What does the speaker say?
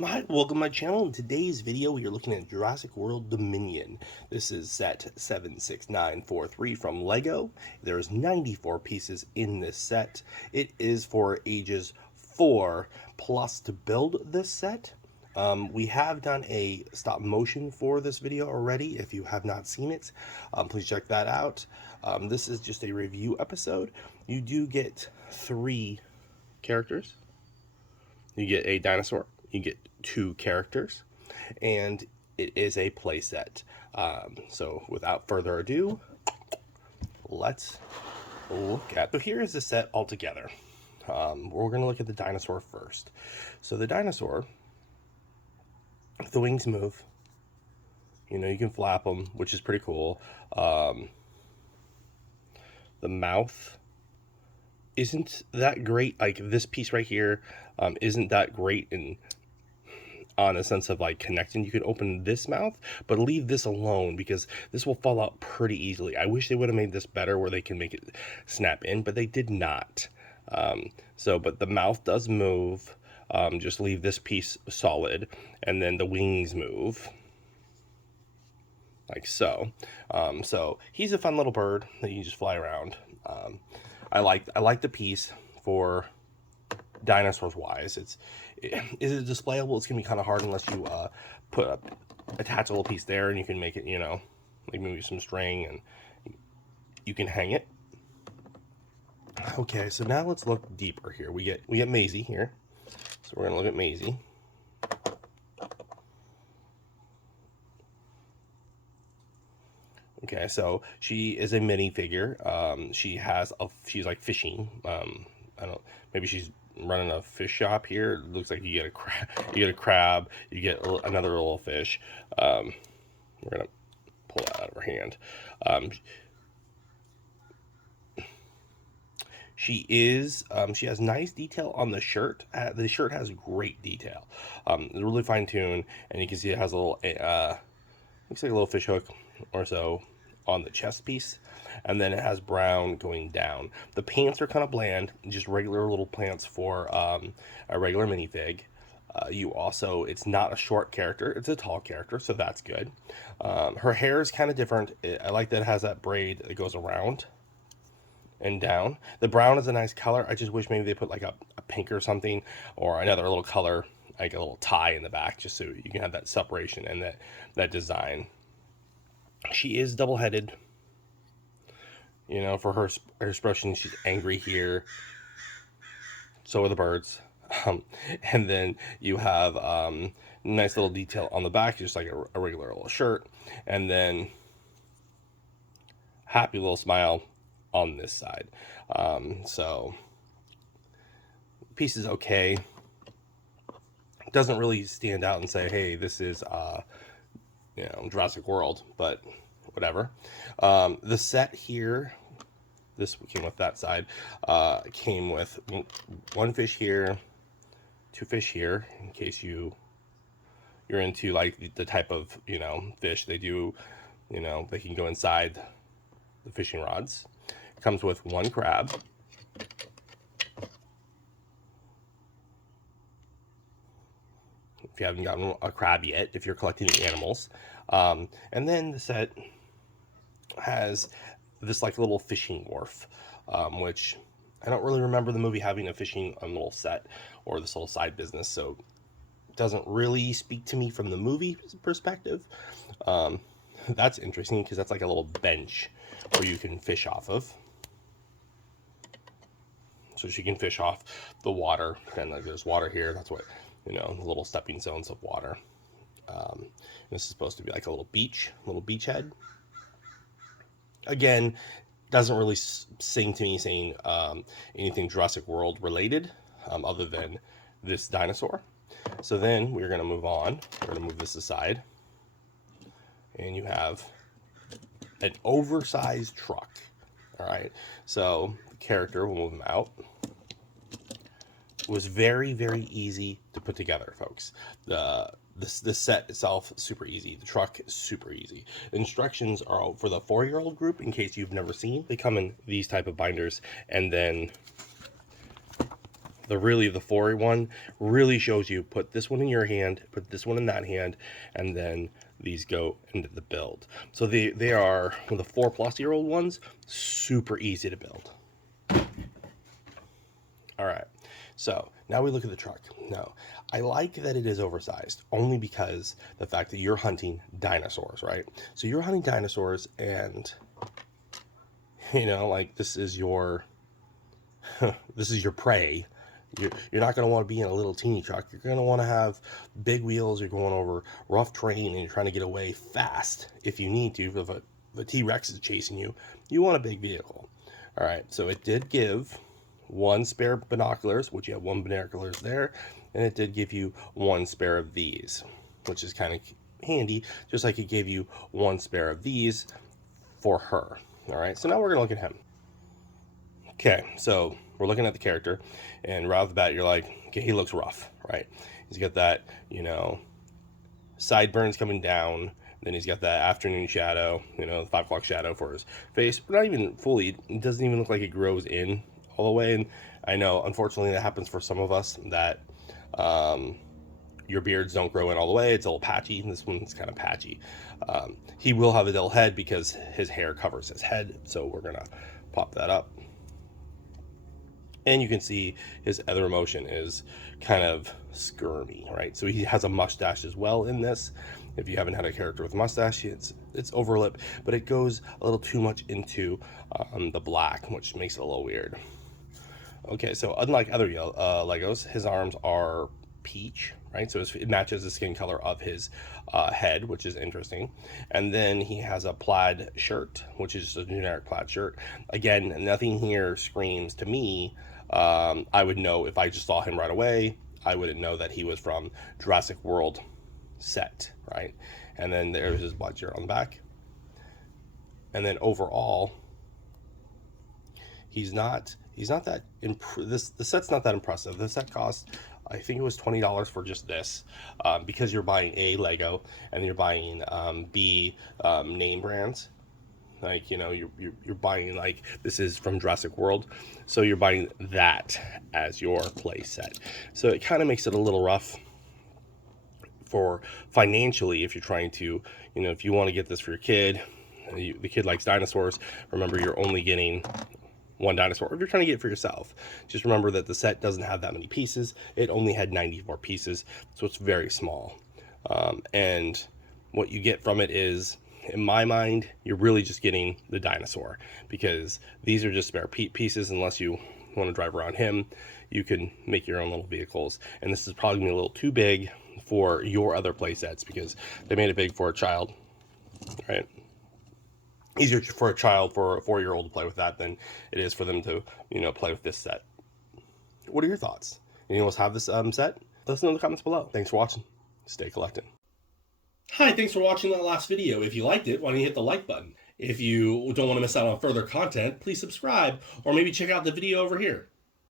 Hi, welcome to my channel. In today's video, we are looking at Jurassic World Dominion. This is set 76943 from Lego. There's 94 pieces in this set. It is for ages 4 plus to build this set. We have done a stop motion for this video already. If you have not seen it, please check that out. This is just a review episode. You do get 3 characters. You get a dinosaur, you get 2 characters, and it is a playset. So without further ado, let's look at. So here is the set altogether. We're going to look at the dinosaur first. So the dinosaur, the wings move. You know, you can flap them, which is pretty cool. The mouth isn't that great. Like this piece right here isn't that great in on a sense of like connecting. You can open this mouth, but leave this alone because this will fall out pretty easily. I wish they would have made this better where they can make it snap in, but they did not. But the mouth does move. Just leave this piece solid, and then the wings move like so. So he's a fun little bird that you can just fly around. I like the piece for dinosaurs wise. Is it displayable? It's gonna be kind of hard unless you attach a little piece there, and you can make it, you know, like maybe some string, and you can hang it. Okay, so now let's look deeper here. We get Maisie here, so we're gonna look at Maisie. Okay, so she is a minifigure. She's like fishing. I don't. Maybe she's running a fish shop here. It looks like you get a crab, you get another little fish. We're gonna pull that out of her hand. She has nice detail on the shirt. The shirt has great detail. It's really fine tuned, and you can see it has a little looks like a little fish hook or so on the chest piece, and then it has brown going down. The pants are kind of bland, just regular little pants for a regular minifig. It's not a short character, it's a tall character, so that's good. Her hair is kind of different. I like that it has that braid that goes around and down. The brown is a nice color. I just wish maybe they put like a pink or something, or another little color, like a little tie in the back, just so you can have that separation and that design. She is double-headed. You know, for her expression, she's angry here. So are the birds. And then you have nice little detail on the back, just like a regular little shirt. And then happy little smile on this side. So piece is okay. Doesn't really stand out and say, hey, this is Jurassic World, but whatever. The set here, this came with that side, came with 1 fish here, 2 fish here, in case you're into like the type of, fish they do, they can go inside the fishing rods. It comes with 1 crab. If you haven't gotten a crab yet, if you're collecting the animals. And then the set has this like little fishing wharf, which I don't really remember the movie having a fishing little set or this little side business, so it doesn't really speak to me from the movie perspective. That's interesting because that's like a little bench where you can fish off of. So she can fish off the water, and like there's water here. That's what, little stepping stones of water. This is supposed to be like a little beach head. Again, doesn't really sing to me saying anything Jurassic World related, other than this dinosaur. So then we're going to move on. We're going to move this aside. And you have an oversized truck. All right. So the character, we'll move him out. It was very, very easy to put together, folks. The set itself, super easy. The truck is super easy. The instructions are for the 4-year-old group, in case you've never seen. They come in these type of binders, and then the 4 one really shows you put this one in your hand, put this one in that hand, and then these go into the build. So they are, the 4+ year old ones, super easy to build. All right, so now we look at the truck. Now, I like that it is oversized only because the fact that you're hunting dinosaurs, right? So you're hunting dinosaurs, and like this is your this is your prey. You're not going to want to be in a little teeny truck. You're going to want to have big wheels. You're going over rough terrain, and you're trying to get away fast if you need to. If a T-Rex is chasing you, you want a big vehicle. All right, so it did give 1 spare binoculars, which you have 1 binoculars there, and it did give you 1 spare of these, which is kind of handy, just like it gave you 1 spare of these for her. All right, so now we're going to look at him. Okay, so we're looking at the character, and right off the bat, you're like, okay, he looks rough, right? He's got that, sideburns coming down. Then he's got that afternoon shadow, the 5 o'clock shadow for his face. But not even fully. It doesn't even look like it grows in all the way. And I know, unfortunately, that happens for some of us, that your beards don't grow in all the way. It's a little patchy. This one's kind of patchy. He will have a dull head because his hair covers his head. So we're going to pop that up. And you can see his other emotion is kind of skirmy, right? So he has a mustache as well in this. If you haven't had a character with a mustache, it's overlip, but it goes a little too much into the black, which makes it a little weird. Okay, so unlike other Legos, his arms are peach, right? So it matches the skin color of his head, which is interesting. And then he has a plaid shirt, which is just a generic plaid shirt. Again, nothing here screams to me. I would know if I just saw him right away. I wouldn't know that he was from Jurassic World set, right? And then there's his blood shirt on the back. And then overall, he's not that the set's not that impressive. The set cost, I think it was $20 for just this, because you're buying A, Lego, and you're buying B, name brands. Like, you're buying, like, this is from Jurassic World, so you're buying that as your play set. So it kind of makes it a little rough for financially if you're trying to, if you want to get this for your kid, the kid likes dinosaurs. Remember, you're only getting 1 dinosaur. If you're trying to get it for yourself, just remember that the set doesn't have that many pieces. It only had 94 pieces, so it's very small. And what you get from it is, in my mind, you're really just getting the dinosaur, because these are just spare pieces. Unless you want to drive around him, you can make your own little vehicles. And this is probably gonna be a little too big for your other play sets, because they made it big for a child, right? Easier for a child, for a 4-year-old to play with that than it is for them to, play with this set. What are your thoughts? Anyone else have this set? Let us know in the comments below. Thanks for watching. Stay collecting. Hi, thanks for watching that last video. If you liked it, why don't you hit the like button? If you don't want to miss out on further content, please subscribe, or maybe check out the video over here.